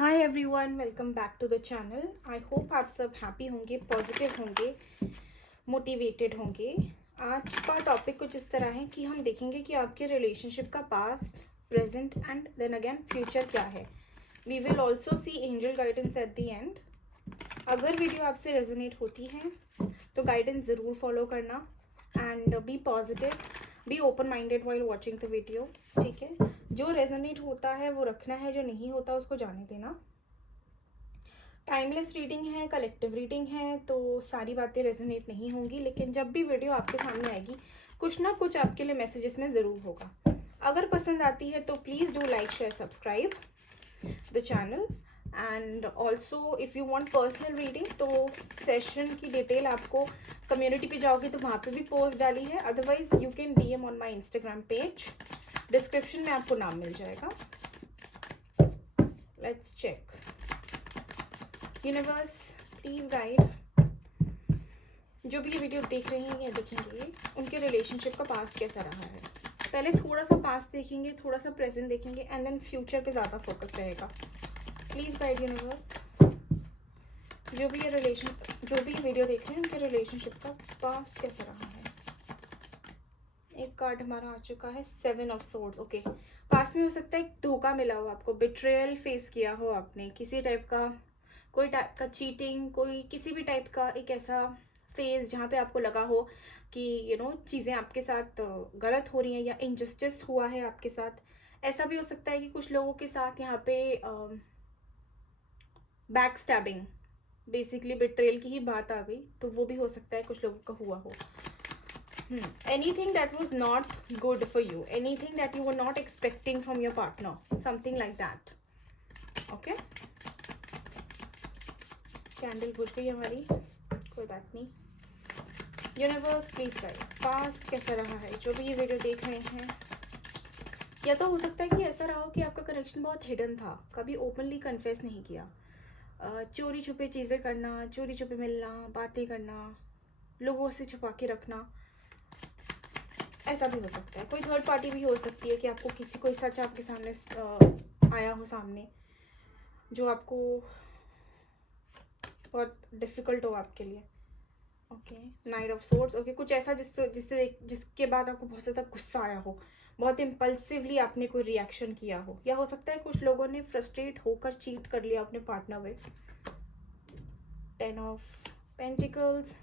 Hi everyone, welcome back to the channel. I hope आप सब happy होंगे, positive होंगे, मोटिवेटेड होंगे। आज का टॉपिक कुछ इस तरह है कि हम देखेंगे कि आपके रिलेशनशिप का past, present and then again future क्या है। We will also see angel guidance at the end. अगर वीडियो आपसे रेजोनेट होती है तो गाइडेंस ज़रूर फॉलो करना and be positive, be open minded while watching the video. ठीक है, जो रेजोनेट होता है वो रखना है, जो नहीं होता उसको जाने देना। टाइमलेस रीडिंग है, कलेक्टिव रीडिंग है, तो सारी बातें रेजोनेट नहीं होंगी, लेकिन जब भी वीडियो आपके सामने आएगी कुछ ना कुछ आपके लिए मैसेजेस में ज़रूर होगा। अगर पसंद आती है तो please do like, share, subscribe the channel. And also if you want personal reading तो सेशन की डिटेल आपको कम्युनिटी पे जाओगे तो वहाँ पे भी पोस्ट डाली है। Otherwise you can DM on my Instagram page, description में आपको नाम मिल जाएगा। Let's check. Universe please guide, जो भी ये वीडियो देख रहे हैं या देखेंगे उनके रिलेशनशिप का पास्ट कैसा रहा है। पहले थोड़ा सा पास्ट देखेंगे, थोड़ा सा प्रेजेंट देखेंगे एंड देन फ्यूचर पे ज़्यादा फोकस रहेगा। प्लीज़ गाइड यूनिवर्स, जो भी ये वीडियो देख रहे हैं उनके रिलेशनशिप का पास्ट कैसा रहा है। एक कार्ड हमारा आ चुका है, 7 ऑफ सोर्ड्स। ओके, पास्ट में हो सकता है एक धोखा मिला हो आपको, बिट्रेयल फेस किया हो आपने, किसी टाइप का, कोई टाइप का चीटिंग, कोई किसी भी टाइप का एक ऐसा फेज जहाँ पे आपको लगा हो कि चीज़ें आपके साथ गलत हो रही हैं या इनजस्टिस हुआ है आपके साथ। ऐसा भी हो सकता है कि कुछ लोगों के साथ यहाँ पे बैक स्टैबिंग, बेसिकली बिट्रेयल की ही बात आ गई, तो वो भी हो सकता है कुछ लोगों का हुआ हो। Anything that was not good for you, anything that you were not expecting from your partner, something like that. Okay, candle बुझ गई हमारी, कोई बात नहीं। यूनिवर्स प्लीज गाइड, पास्ट कैसा रहा है जो भी ये वीडियो देख रहे हैं। या तो हो सकता है कि ऐसा रहा हो कि आपका कनेक्शन बहुत हिडन था, कभी ओपनली कन्फेस नहीं किया, चोरी छुपे चीज़ें करना, चोरी छुपे मिलना, बातें करना, लोगों से छुपा के रखना, ऐसा भी हो सकता है। कोई थर्ड पार्टी भी हो सकती है कि आपको कोई सच आपके सामने आया हो सामने, जो आपको बहुत डिफिकल्ट हो आपके लिए। Okay, night of swords. Okay, कुछ ऐसा जिसके बाद आपको बहुत ज़्यादा गुस्सा आया हो, बहुत इम्पल्सिवली आपने कोई रिएक्शन किया हो, या हो सकता है कुछ लोगों ने फ्रस्ट्रेट होकर चीट कर लिया अपने पार्टनर में। 10 of pentacles,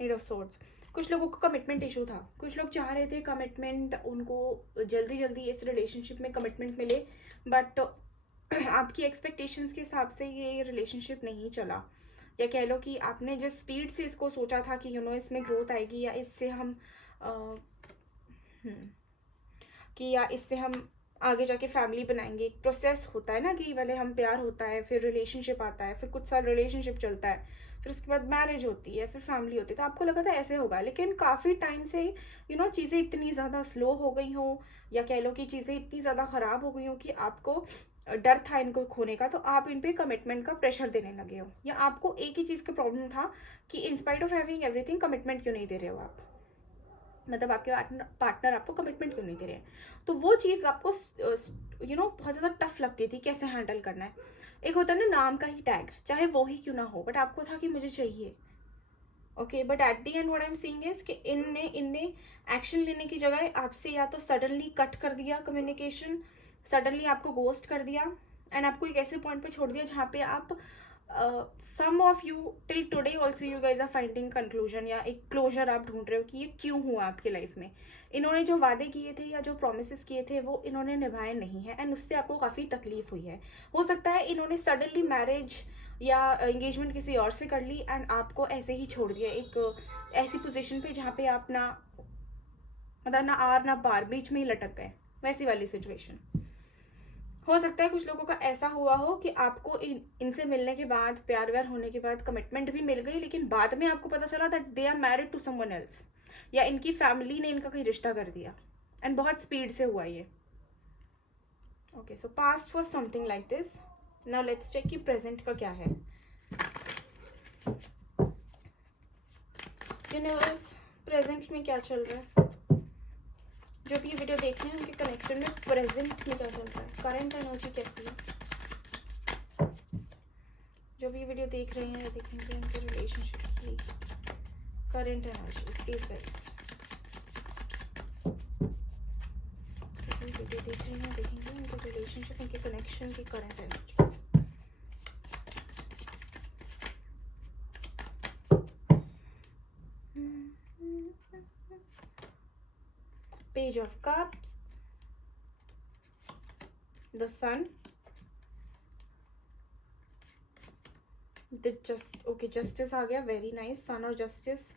eight of swords. कुछ लोगों को कमिटमेंट इशू था, कुछ लोग चाह रहे थे कमिटमेंट, उनको जल्दी जल्दी इस रिलेशनशिप में कमिटमेंट मिले, बट आपकी एक्सपेक्टेशंस के हिसाब से ये रिलेशनशिप नहीं चला। या कह लो कि आपने जिस स्पीड से इसको सोचा था कि इसमें ग्रोथ आएगी, या इससे हम आगे जाके फैमिली बनाएंगे। एक प्रोसेस होता है ना कि पहले हम प्यार होता है, फिर रिलेशनशिप आता है, फिर कुछ साल रिलेशनशिप चलता है, फिर उसके बाद मैरिज होती है, फिर फैमिली होती है। तो आपको लगा था ऐसे होगा, लेकिन काफ़ी टाइम से चीज़ें इतनी ज़्यादा स्लो हो गई हों, या कह लो कि चीज़ें इतनी ज़्यादा ख़राब हो गई हों कि आपको डर था इनको खोने का, तो आप इन पे कमिटमेंट का प्रेशर देने लगे हो। या आपको एक ही चीज़ का प्रॉब्लम था कि in spite of having everything commitment क्यों नहीं दे रहे हो आप, मतलब आपके पार्टनर आपको कमिटमेंट क्यों नहीं दे रहे हैं। तो वो चीज़ आपको बहुत ज़्यादा टफ लगती थी, कैसे हैंडल करना है। एक होता है ना नाम का ही टैग, चाहे वो ही क्यों ना हो, बट आपको था कि मुझे चाहिए। Okay, but at the and what I am saying is कि इनने एक्शन लेने की जगह आपसे या तो सडनली कट कर दिया कम्युनिकेशन, सडनली आपको गोस्ट कर दिया, एंड आपको एक ऐसे पॉइंट पे छोड़ दिया जहाँ पे आप some of you till today also you guys are finding conclusion, या एक क्लोजर आप ढूंढ रहे हो कि ये क्यों हुआ आपकी लाइफ में। इन्होंने जो वादे किए थे या जो प्रोमिस किए थे वो इन्होंने निभाए नहीं है, एंड उससे आपको काफ़ी तकलीफ हुई है। हो सकता है इन्होंने सडनली मैरिज या एंगेजमेंट किसी और से कर ली एंड आपको ऐसे ही छोड़ दिया एक ऐसी पोजीशन पे जहाँ पे आप ना, मतलब ना आर ना पार, बीच में ही लटक गए, वैसी वाली सिचुएशन। हो सकता है कुछ लोगों का ऐसा हुआ हो कि आपको इनसे मिलने के बाद, प्यार व्यार होने के बाद कमिटमेंट भी मिल गई, लेकिन बाद में आपको पता चला that they are married to someone else, या इनकी फैमिली ने इनका कोई रिश्ता कर दिया, एंड बहुत स्पीड से हुआ ये। Okay, so past was something like this. Now let's check कि प्रेजेंट का क्या है। यूनिवर्स, प्रेजेंट में क्या चल रहा है। जो भी ये वीडियो देख रहे हैं उनके कनेक्शन में प्रेजेंट में क्या चल रहा है, करंट एनर्जी कैसी है। जो भी ये वीडियो देख रहे हैं देखेंगे उनके रिलेशनशिप की current energy, please guide. Video देख रहे हैं देखेंगे उनके रिलेशनशिप, उनके कनेक्शन की current energies. Page of cups, the sun, okay justice आ गया, वेरी नाइस। सन और जस्टिस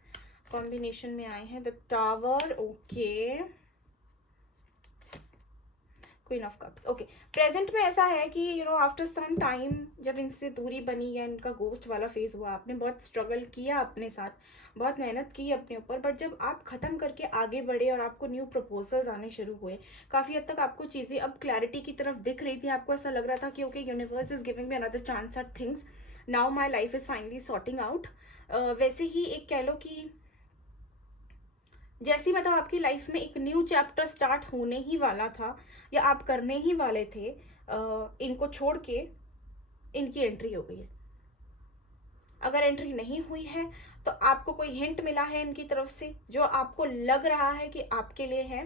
कॉम्बिनेशन में आए हैं। The tower, okay. Queen of cups, okay. Present में ऐसा है कि आफ्टर सम टाइम जब इनसे दूरी बनी या इनका गोस्ट वाला फेज हुआ, आपने बहुत स्ट्रगल किया अपने साथ, बहुत मेहनत की अपने ऊपर, बट जब आप खत्म करके आगे बढ़े और आपको न्यू प्रपोजल्स आने शुरू हुए, काफ़ी हद तक आपको चीज़ें अब क्लैरिटी की तरफ दिख रही थी। आपको ऐसा लग रहा था कि okay universe is giving me another chance at things, now my life is finally sorting out. वैसे ही एक कह लो कि जैसी मतलब आपकी लाइफ में एक न्यू चैप्टर स्टार्ट होने ही वाला था या आप करने ही वाले थे, इनको छोड़ के इनकी एंट्री हो गई है। अगर एंट्री नहीं हुई है तो आपको कोई हिंट मिला है इनकी तरफ से जो आपको लग रहा है कि आपके लिए है।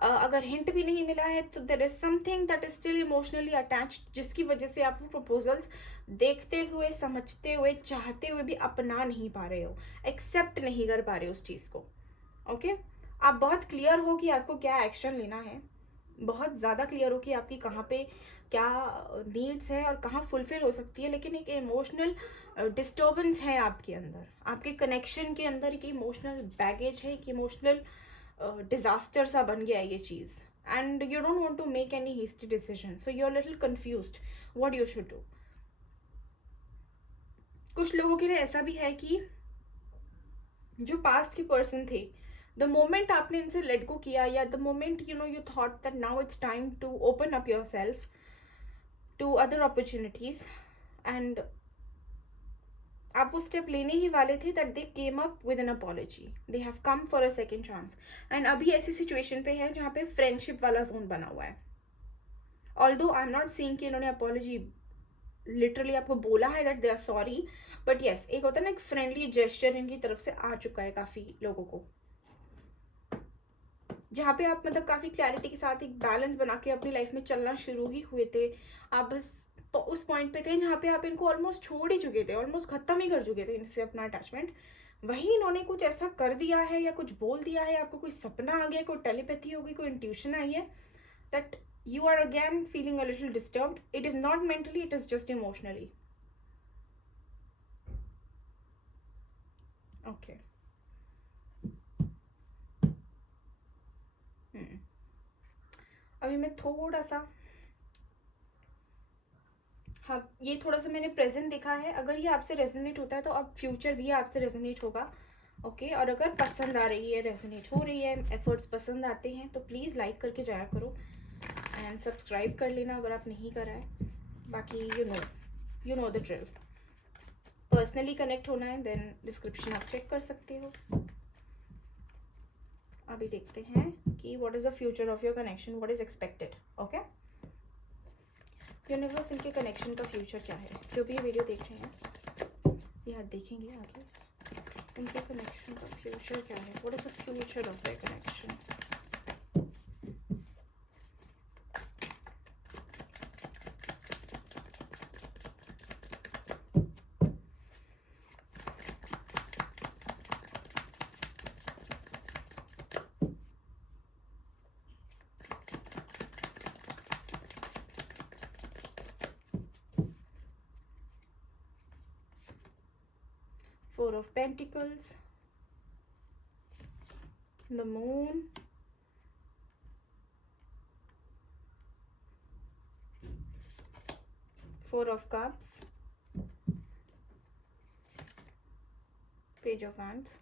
अगर हिंट भी नहीं मिला है तो there is something that is still emotionally attached, जिसकी वजह से आप वो प्रपोजल्स देखते हुए, समझते हुए, चाहते हुए भी अपना नहीं पा रहे हो, एक्सेप्ट नहीं कर पा रहे हो उस चीज़ को। ओके आप बहुत क्लियर हो कि आपको क्या एक्शन लेना है, बहुत ज़्यादा क्लियर हो कि आपकी कहाँ पे क्या नीड्स है और कहाँ फुलफिल हो सकती है, लेकिन एक इमोशनल डिस्टर्बेंस है आपके अंदर, आपके कनेक्शन के अंदर एक इमोशनल बैगेज है, एक इमोशनल डिजास्टर सा बन गया है ये चीज़, and you don't want to make any hasty decision, so you are little confused what you should do. कुछ लोगों के लिए ऐसा भी है कि जो पास्ट के पर्सन थे, द मोमेंट आपने इनसे लेट गो किया या the moment you thought that now it's time to open up yourself to other opportunities, and आप वो स्टेप लेने ही वाले थे, that they came up with an apology, they have come for a second chance. And अभी ऐसी situation पे है जहाँ पे फ्रेंडशिप वाला जोन बना हुआ है। Although I am not seeing कि इन्होंने अपॉलॉजी लिटरली आपको बोला है that they are sorry, but yes एक होता है ना एक फ्रेंडली जेस्चर इनकी तरफ से आ चुका है काफ़ी लोगों को, जहाँ पे आप मतलब काफ़ी क्लैरिटी के साथ एक बैलेंस बना के अपनी लाइफ में चलना शुरू ही हुए थे। आप बस तो उस पॉइंट पे थे जहाँ पे आप इनको ऑलमोस्ट छोड़ ही चुके थे, ऑलमोस्ट ख़त्म ही कर चुके थे इनसे अपना अटैचमेंट। वहीं इन्होंने कुछ ऐसा कर दिया है या कुछ बोल दिया है, आपको कोई सपना आ गया, कोई टेलीपैथी हो गई, कोई इंट्यूशन आई है, that you are again feeling a little disturbed. It is not mentally, it is just emotionally. Okay. अभी मैं थोड़ा सा, हाँ ये थोड़ा सा मैंने प्रेजेंट देखा है, अगर ये आपसे रेजोनेट होता है तो अब फ्यूचर भी आपसे रेजोनेट होगा। ओके और अगर पसंद आ रही है, रेजोनेट हो रही है, एफर्ट्स पसंद आते हैं तो प्लीज़ लाइक करके जाया करो एंड सब्सक्राइब कर लेना अगर आप नहीं करा है। बाकी you know the drill. Personally connect होना है देन डिस्क्रिप्शन आप चेक कर सकते हो। अभी देखते हैं कि what is the future of your connection, what is expected. Okay universe इनके कनेक्शन का फ्यूचर क्या है, जो भी ये वीडियो देख रहे हैं ये आप देखेंगे आगे इनके कनेक्शन का फ्यूचर क्या है, what is the future of their connection. Four of Pentacles, the Moon, Four of Cups, Page of Wands.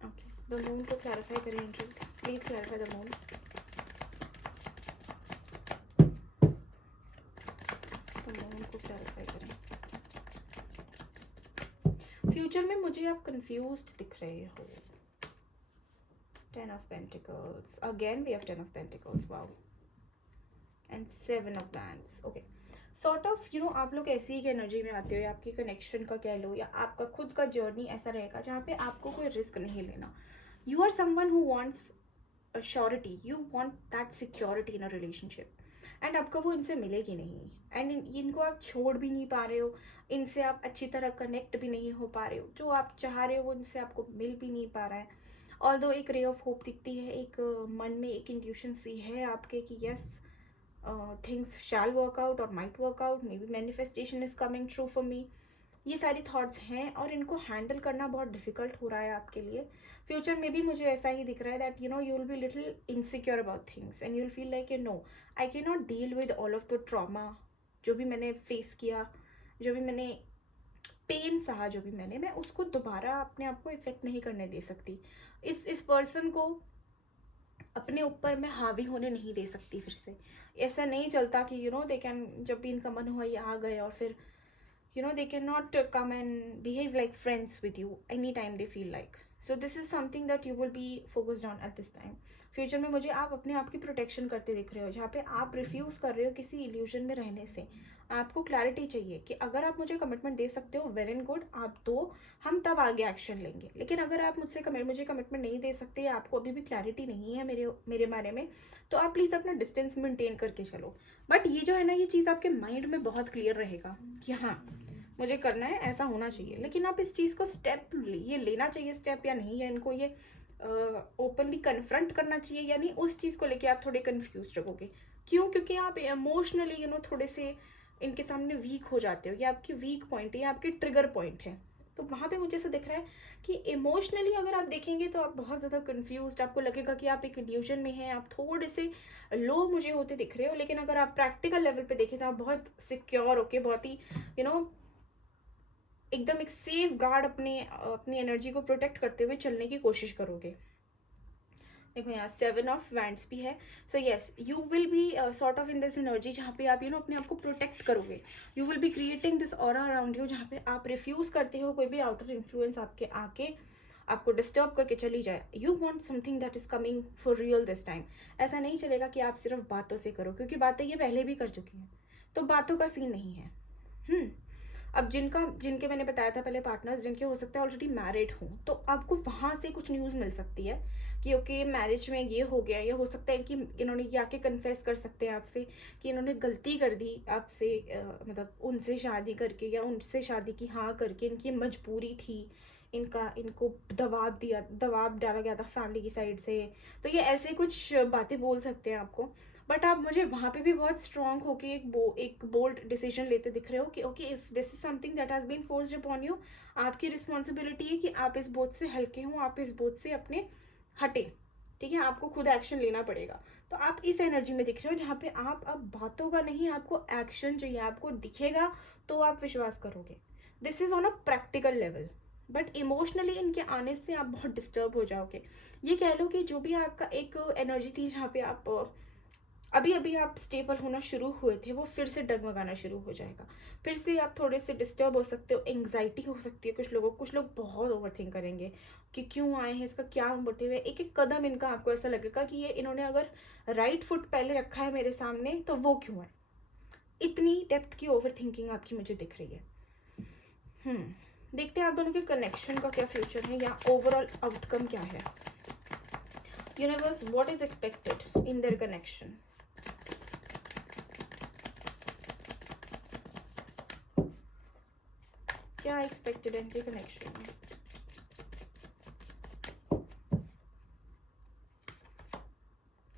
Okay, the Moon को clarify करें angels, please clarify the Moon. The Moon को clarify करें। Future में मुझे आप confused दिख रहे हो, 10 of Pentacles. Again, we have 10 of Pentacles. Wow. And 7 of Wands. Okay. Sort of आप लोग ऐसी ही एनर्जी में आते हो, या आपकी कनेक्शन का कह लो, या आपका खुद का जर्नी ऐसा रहेगा जहाँ पे आपको कोई रिस्क नहीं लेना. You are someone who wants surety, you want that security in a relationship, and आपको वो इनसे मिलेगी नहीं. एंड इनको आप छोड़ भी नहीं पा रहे हो, इनसे आप अच्छी तरह कनेक्ट भी नहीं हो पा रहे हो. जो आप चाह रहे हो वो इनसे आपको मिल भी नहीं पा रहा है. ऑल्दो एक रे ऑफ होप दिखती है, एक मन में एक इंट्यूशन सी है आपके कि yes, things shall work out or might work out, maybe manifestation is coming true for me. ये सारी थॉट्स हैं और इनको हैंडल करना बहुत डिफिकल्ट हो रहा है आपके लिए. फ्यूचर में भी मुझे ऐसा ही दिख रहा है that you will be little insecure about things and you will feel like no, I can not deal with all of the trauma. जो भी मैंने फेस किया, जो भी मैंने पेन सहा, जो भी मैं उसको दोबारा अपने आप को इफेक्ट नहीं करने दे सकती. इस पर्सन को अपने ऊपर मैं हावी होने नहीं दे सकती फिर से. ऐसा नहीं चलता कि दे कैन, जब भी इनका मन हुआ ये आ गए, और फिर they cannot come and behave like friends with you anytime they feel like. So this is something that you will be focused on at this time. Future में मुझे आप अपने आप की प्रोटेक्शन करते दिख रहे हो, जहाँ पे आप रिफ्यूज़ कर रहे हो किसी इल्यूजन में रहने से. आपको क्लैरिटी चाहिए कि अगर आप मुझे कमिटमेंट दे सकते हो, वेल एंड गुड, आप दो, हम तब आगे एक्शन लेंगे. लेकिन अगर आप मुझे कमिटमेंट नहीं दे सकते, आपको अभी भी क्लैरिटी नहीं है मेरे बारे में, तो आप प्लीज़ अपना डिस्टेंस मेंटेन करके चलो. बट ये जो है ना, ये चीज़ आपके माइंड में बहुत क्लियर रहेगा कि हाँ, मुझे करना है, ऐसा होना चाहिए. लेकिन आप इस चीज़ को स्टेप ये लेना चाहिए स्टेप या नहीं, या इनको ये ओपनली कन्फ्रंट करना चाहिए या नहीं, उस चीज़ को लेके आप थोड़े कंफ्यूज रहोगे. क्यों? क्योंकि आप इमोशनली थोड़े से इनके सामने वीक हो जाते हो. ये आपकी वीक पॉइंट है, ये आपके ट्रिगर पॉइंट है. तो वहाँ पे मुझे ऐसा दिख रहा है कि इमोशनली अगर आप देखेंगे तो आप बहुत ज़्यादा कंफ्यूज्ड, आपको लगेगा कि आप एक इल्यूजन में हैं, आप थोड़े से लो मुझे होते दिख रहे हो. लेकिन अगर आप प्रैक्टिकल लेवल पे देखें तो आप बहुत सिक्योर होके, बहुत ही एकदम एक सेफ गार्ड अपनी एनर्जी को प्रोटेक्ट करते हुए चलने की कोशिश करोगे. देखो यहाँ 7 ऑफ वैंड्स भी है. So yes, you will B sort of in this energy जहाँ पे आप अपने आप को प्रोटेक्ट करोगे. You will be creating this aura around you, जहाँ पे आप रिफ्यूज करते हो कोई भी आउटर इन्फ्लुएंस आपके आके आपको डिस्टर्ब करके चली जाए. You want something that is coming for real this time. ऐसा नहीं चलेगा कि आप सिर्फ बातों से करो, क्योंकि बातें ये पहले भी कर चुकी हैं, तो बातों का सीन नहीं है. अब जिनके मैंने बताया था पहले पार्टनर्स, जिनके हो सकता है ऑलरेडी मैरिड हों, तो आपको वहाँ से कुछ न्यूज़ मिल सकती है कि ओके, मैरिज में ये हो गया, या हो सकता है कि इन्होंने ये आके कन्फेस कर सकते हैं आपसे कि इन्होंने गलती कर दी आपसे, मतलब उनसे शादी करके या उनसे शादी की हाँ करके. इनकी मजबूरी थी, इनको दबाव डाला गया था फैमिली की साइड से. तो ये ऐसे कुछ बातें बोल सकते हैं आपको. बट आप मुझे वहाँ पे भी बहुत स्ट्रॉन्ग होके एक बोल्ड डिसीजन लेते दिख रहे हो कि okay, if this is something that has been forced upon you, आपकी रिस्पॉन्सिबिलिटी है कि आप इस बोझ से हल्के हों, आप इस बोझ से अपने हटे. ठीक है, आपको खुद एक्शन लेना पड़ेगा. तो आप इस एनर्जी में दिख रहे हो जहाँ पे आप अब बातों का नहीं, आपको एक्शन चाहिए. आपको दिखेगा तो आप विश्वास करोगे. This is on a practical level. But emotionally इनके आने से आप बहुत डिस्टर्ब हो जाओगे. ये कह लो कि जो भी आपका एक एनर्जी थी जहाँ पे आप अभी आप स्टेबल होना शुरू हुए थे, वो फिर से डगमगाना शुरू हो जाएगा. फिर से आप थोड़े से डिस्टर्ब हो सकते हो, एंग्जाइटी हो सकती है कुछ लोगों को. कुछ लोग बहुत ओवरथिंक करेंगे कि क्यों आए हैं, इसका क्या मोटिव है. एक एक कदम इनका आपको ऐसा लगेगा कि ये इन्होंने अगर राइट फुट पहले रखा है मेरे सामने तो वो क्यों है. इतनी डेप्थ की ओवर थिंकिंग आपकी मुझे दिख रही है. देखते हैं आप दोनों के कनेक्शन का क्या फ्यूचर है, या ओवरऑल आउटकम क्या है. Universe, what is expected in their connection. क्या एक्सपेक्टेड है इनके कनेक्शन में.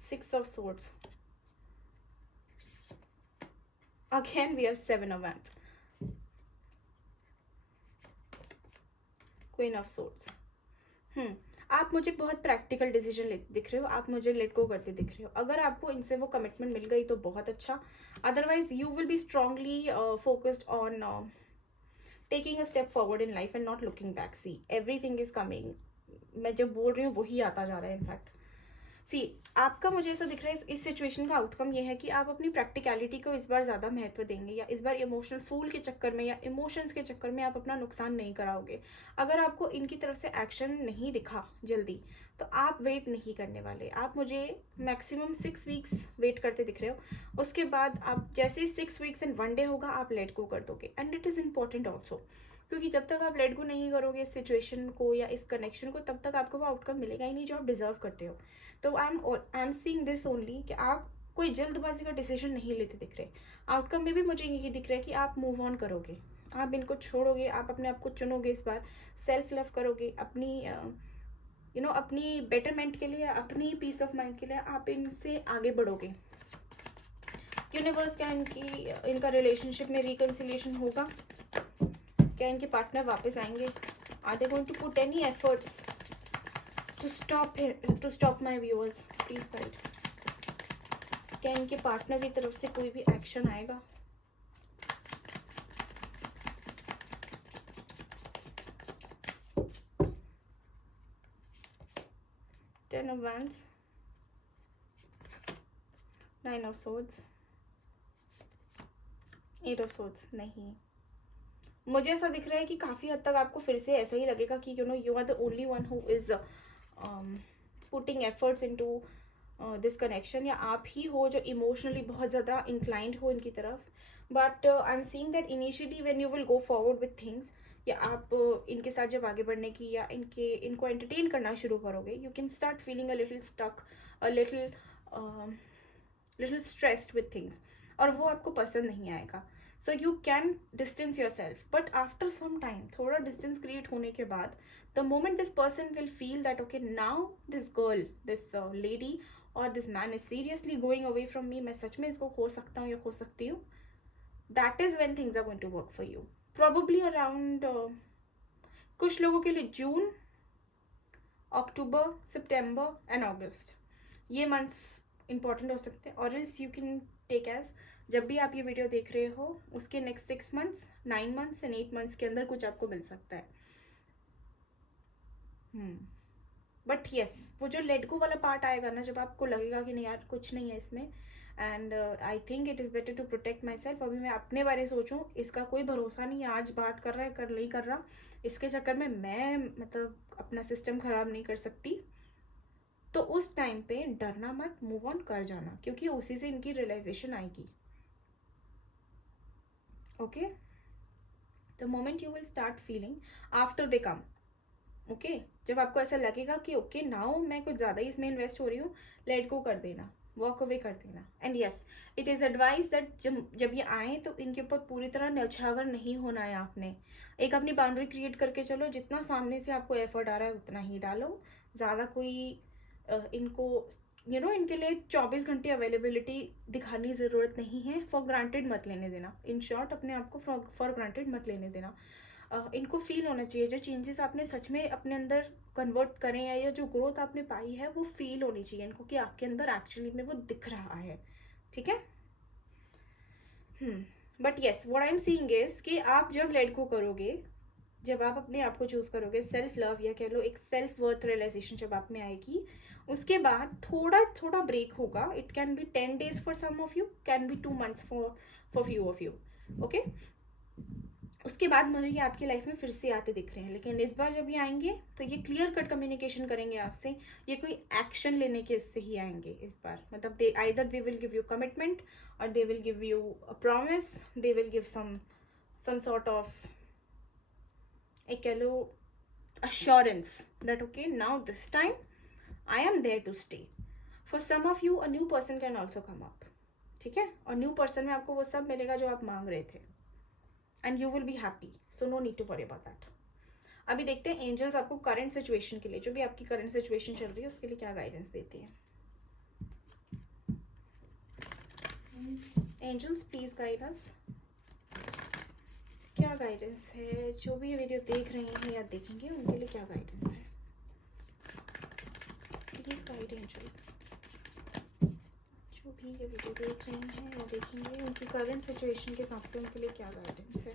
Six of Swords. Again we have 7 of Wands. Queen of Swords. आप मुझे बहुत प्रैक्टिकल डिसीजन दिख रहे हो, आप मुझे लेट गो करते दिख रहे हो. अगर आपको इनसे वो कमिटमेंट मिल गई तो बहुत अच्छा. Otherwise you will B strongly focused on taking a step forward in life and not looking back. See, everything is coming. मैं जब बोल रही हूँ वही आता जा रहा है इनफैक्ट. सी आपका मुझे ऐसा दिख रहा है इस सिचुएशन का आउटकम ये है कि आप अपनी प्रैक्टिकलिटी को इस बार ज़्यादा महत्व देंगे, या इस बार इमोशनल फूल के चक्कर में या इमोशंस के चक्कर में आप अपना नुकसान नहीं कराओगे। अगर आपको इनकी तरफ से एक्शन नहीं दिखा जल्दी, तो आप वेट नहीं करने वाले। आप मुझे मैक्सिमम 6 वीक्स वेट करते दिख रहे हो। उसके बाद आप जैसे ही 6 वीक्स एंड 1 डे होगा, आप लेट गो कर दोगे। And it is important also, क्योंकि जब तक आप लेट गो नहीं करोगे इस सिचुएशन को या इस कनेक्शन को, तब तक आपको वो आउटकम मिलेगा ही नहीं जो आप डिजर्व करते हो। तो I am seeing this only कि आप कोई जल्दबाजी का डिसीजन नहीं लेते दिख रहे। आउटकम में भी मुझे यही दिख रहा है कि आप मूव ऑन करोगे, आप इनको छोड़ोगे, आप अपने आप को चुनोगे इस बार, सेल्फ लव करोगे, अपनी अपनी बेटरमेंट के लिए, अपनी पीस ऑफ माइंड के लिए आप इनसे आगे बढ़ोगे। यूनिवर्स क्या इनका रिलेशनशिप में रिकन्सिलिएशन होगा? क्या इनके पार्टनर वापस आएंगे? Are they going to put any efforts to stop my viewers? Please guide. क्या इनके पार्टनर की तरफ से कोई भी एक्शन आएगा? Ten of Wands, Nine of Swords, Eight of Swords। नहीं, मुझे ऐसा दिख रहा है कि काफ़ी हद तक आपको फिर से ऐसा ही लगेगा कि you are the only one who is putting efforts into this connection, या आप ही हो जो इमोशनली बहुत ज़्यादा इंक्लाइंड हो इनकी तरफ। But I am seeing that initially when you will go forward with things, या आप इनके साथ जब आगे बढ़ने की या इनको एंटरटेन करना शुरू करोगे, you can start feeling a little stuck, a little stressed with things, और वो आपको पसंद नहीं आएगा। So you can distance yourself, but after some time थोड़ा डिस्टेंस क्रिएट होने के बाद, the moment this person will feel that okay now this girl, this lady और this man is seriously going away from me, मैं सच में इसको खो सकता हूँ या खो सकती हूँ, that is when things are going to work for you. Probably around कुछ लोगों के लिए जून, अक्टूबर, सितंबर एंड अगस्त, ये मंथ्स इंपॉर्टेंट हो सकते हैं। और else you can take age, जब भी आप ये वीडियो देख रहे हो उसके next 6 months, 9 months and 8 months के अंदर कुछ आपको मिल सकता है। बट यस, वो जो लेट गो वाला पार्ट आएगा ना, जब आपको लगेगा कि नहीं यार कुछ नहीं है इसमें, and I think it is better to protect myself. अभी मैं अपने बारे सोचूं, इसका कोई भरोसा नहीं है, आज बात कर रहा है कर नहीं कर रहा, इसके चक्कर में मैं मतलब अपना सिस्टम ख़राब नहीं कर सकती। तो उस टाइम पे डरना मत, मूव ऑन कर जाना, क्योंकि उसी से इनकी रियलाइजेशन आएगी। Okay, the moment you will start feeling after they come, okay, जब आपको ऐसा लगेगा कि ओके नाउ मैं कुछ ज़्यादा ही इसमें इन्वेस्ट हो रही हूँ, लेट गो कर देना, वॉक अवे कर देना। And yes, it is advice that जब ये आए तो इनके ऊपर पूरी तरह न्यौछावर नहीं होना है। आपने एक अपनी बाउंड्री क्रिएट करके चलो, जितना सामने से आपको एफर्ट आ रहा है उतना ही डालो, ज़्यादा कोई इनको इनके लिए 24 घंटे अवेलेबिलिटी दिखाने की ज़रूरत नहीं है। फॉर ग्रांटेड मत लेने देना, इन शॉर्ट अपने आप को फॉर ग्रांटेड मत लेने देना। इनको फील होना चाहिए, जो चेंजेस आपने सच में अपने अंदर कन्वर्ट करें या जो ग्रोथ आपने पाई है वो फील होनी चाहिए इनको, कि आपके अंदर एक्चुअली में वो दिख रहा है। ठीक है। But yes, what I am seeing is कि आप जब लेट गो करोगे, जब आप अपने आप को चूज करोगे, सेल्फ लव या कह लो एक सेल्फ वर्थ रियलाइजेशन जब आप में आएगी, उसके बाद थोड़ा थोड़ा ब्रेक होगा। It can be 10 days for some of you, can be 2 months for few of you. Okay, उसके बाद मुझे ये आपकी लाइफ में फिर से आते दिख रहे हैं, लेकिन इस बार जब ये आएंगे तो ये क्लियर कट कम्युनिकेशन करेंगे आपसे, ये कोई एक्शन लेने के इससे ही आएंगे इस बार। मतलब they either they will give you commitment और they will give you a promise, they will give some sort of एक कह लो assurance that okay now this time I am there to stay. For some of you a new person can also come up, ठीक है, और new person में आपको वो सब मिलेगा जो आप मांग रहे थे, and you will be happy, so no need to worry about that. अभी देखते हैं एंजल्स आपको करंट सिचुएशन के लिए, जो भी आपकी करंट सिचुएशन चल रही है उसके लिए क्या गाइडेंस देती है। एंजल्स प्लीज गाइड अस, क्या गाइडेंस है, जो भी ये वीडियो देख रहे हैं या देखेंगे उनके लिए क्या गाइडेंस है। प्लीज गाइड एंजल्स, जो भी ये वीडियो देख रहे हैं या देखेंगे उनकी करंट सिचुएशन के हिसाब से उनके लिए क्या गाइडेंस है।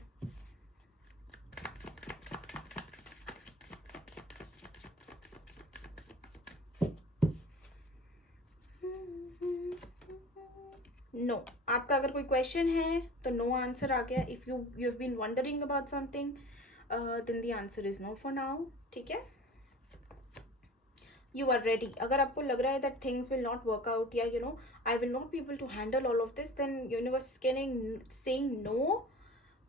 नो, आपका अगर कोई क्वेश्चन है तो नो आंसर आ गया. If you have been wondering about something then the answer is no for now. ठीक है, यू आर रेडी. अगर आपको लग रहा है that things will not work out या I will not be able to handle all of this, then universe can saying no.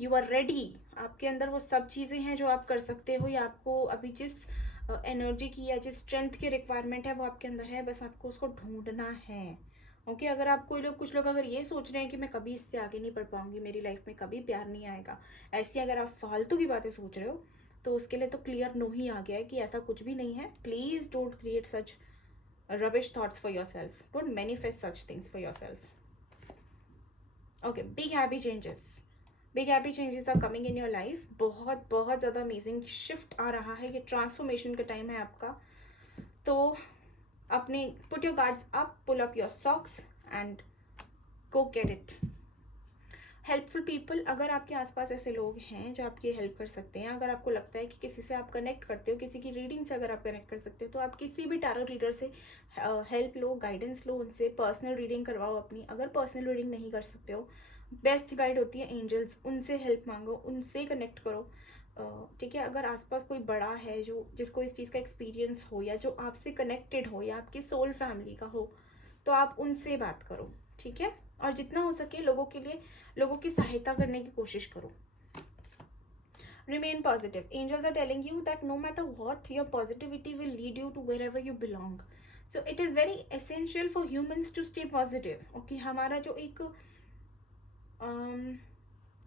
You are ready. आपके अंदर वो सब चीज़ें हैं जो आप कर सकते हो, या आपको अभी जिस एनर्जी की या जिस स्ट्रेंथ की रिक्वायरमेंट है वो आपके अंदर है, बस आपको उसको ढूंढना है. ओके, अगर आप कोई लोग, कुछ लोग अगर ये सोच रहे हैं कि मैं कभी इससे आगे नहीं बढ़ पाऊंगी, मेरी लाइफ में कभी प्यार नहीं आएगा, ऐसी अगर आप फालतू की बातें सोच रहे हो, तो उसके लिए तो क्लियर नो ही आ गया है कि ऐसा कुछ भी नहीं है. Please don't create such rubbish thoughts for yourself. Don't manifest such things for yourself. Okay, big happy changes. Big happy changes are coming in your life. बहुत बहुत ज़्यादा अमेजिंग शिफ्ट आ रहा है. ये ट्रांसफॉर्मेशन का टाइम है आपका. तो अपने put your guards up, pull up your socks and go get it. Helpful people, अगर आपके आसपास ऐसे लोग हैं जो आपकी हेल्प कर सकते हैं, अगर आपको लगता है कि किसी से आप कनेक्ट करते हो, किसी की रीडिंग से अगर आप कनेक्ट कर सकते हो, तो आप किसी भी टैरो रीडर से हेल्प लो, गाइडेंस लो, उनसे पर्सनल रीडिंग करवाओ अपनी. अगर पर्सनल रीडिंग नहीं कर सकते हो, बेस्ट गाइड होती है एंजल्स, उनसे हेल्प मांगो, उनसे कनेक्ट करो. ठीक है, अगर आसपास कोई बड़ा है जो जिसको इस चीज़ का एक्सपीरियंस हो, या जो आपसे कनेक्टेड हो, या आपकी सोल फैमिली का हो, तो आप उनसे बात करो. ठीक है, और जितना हो सके लोगों के लिए, लोगों की सहायता करने की कोशिश करो. Remain positive. Angels are telling you that no matter what, your positivity will lead you to wherever you belong. So it is very essential for humans to stay positive. Okay, हमारा जो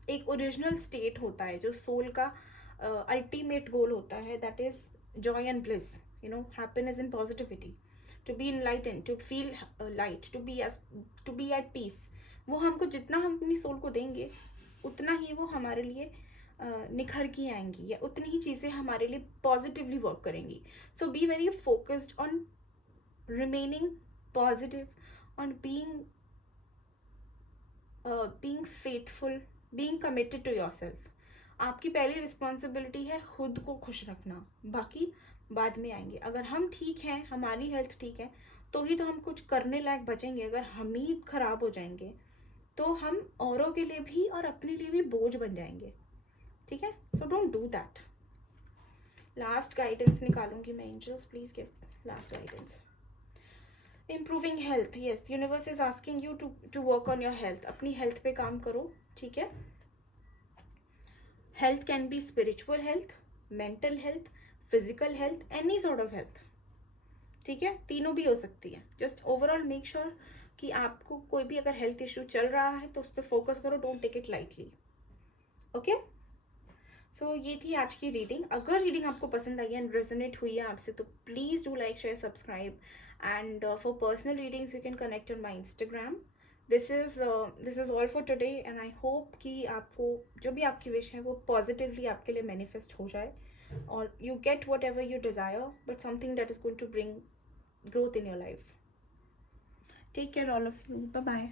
एक ओरिजिनल स्टेट होता है, जो soul का ultimate goal होता है, that is joy and bliss, happiness and positivity, to be enlightened, to feel light, to be at peace. वो हमको जितना हम अपनी सोल को देंगे, उतना ही वो हमारे लिए निखर की आएंगी, या उतनी ही चीज़ें हमारे लिए पॉजिटिवली वर्क करेंगी. So be very focused on remaining positive, on being faithful, being committed to yourself. आपकी पहली रिस्पॉन्सिबिलिटी है खुद को खुश रखना, बाकी बाद में आएंगे. अगर हम ठीक हैं, हमारी हेल्थ ठीक है, तो ही तो हम कुछ करने लायक बचेंगे. अगर हम ही खराब हो जाएंगे तो हम औरों के लिए भी और अपने लिए भी बोझ बन जाएंगे. ठीक है, so don't do that. Last guidance निकालूंगी मैं. Angels please give last guidance. Improving health, yes, universe is asking you to work on your health. अपनी हेल्थ पे काम करो. ठीक है, health can be spiritual health, mental health, physical health, any sort of health. ठीक है, तीनों भी हो सकती है. जस्ट ओवरऑल मेक श्योर कि आपको कोई भी अगर हेल्थ इश्यू चल रहा है तो उस पर फोकस करो. Don't take it lightly. Okay, so ये थी आज की रीडिंग. अगर रीडिंग आपको पसंद आई एंड रेजोनेट हुई है आपसे, तो please do like, share, subscribe. And for personal readings you can connect on my Instagram. This is all for today, and I hope कि आपको जो भी आपकी विश है वो पॉजिटिवली आपके लिए मैनिफेस्ट हो जाए, और you get whatever you desire, but something that is going to bring growth in your life. Take care all of you. Bye bye.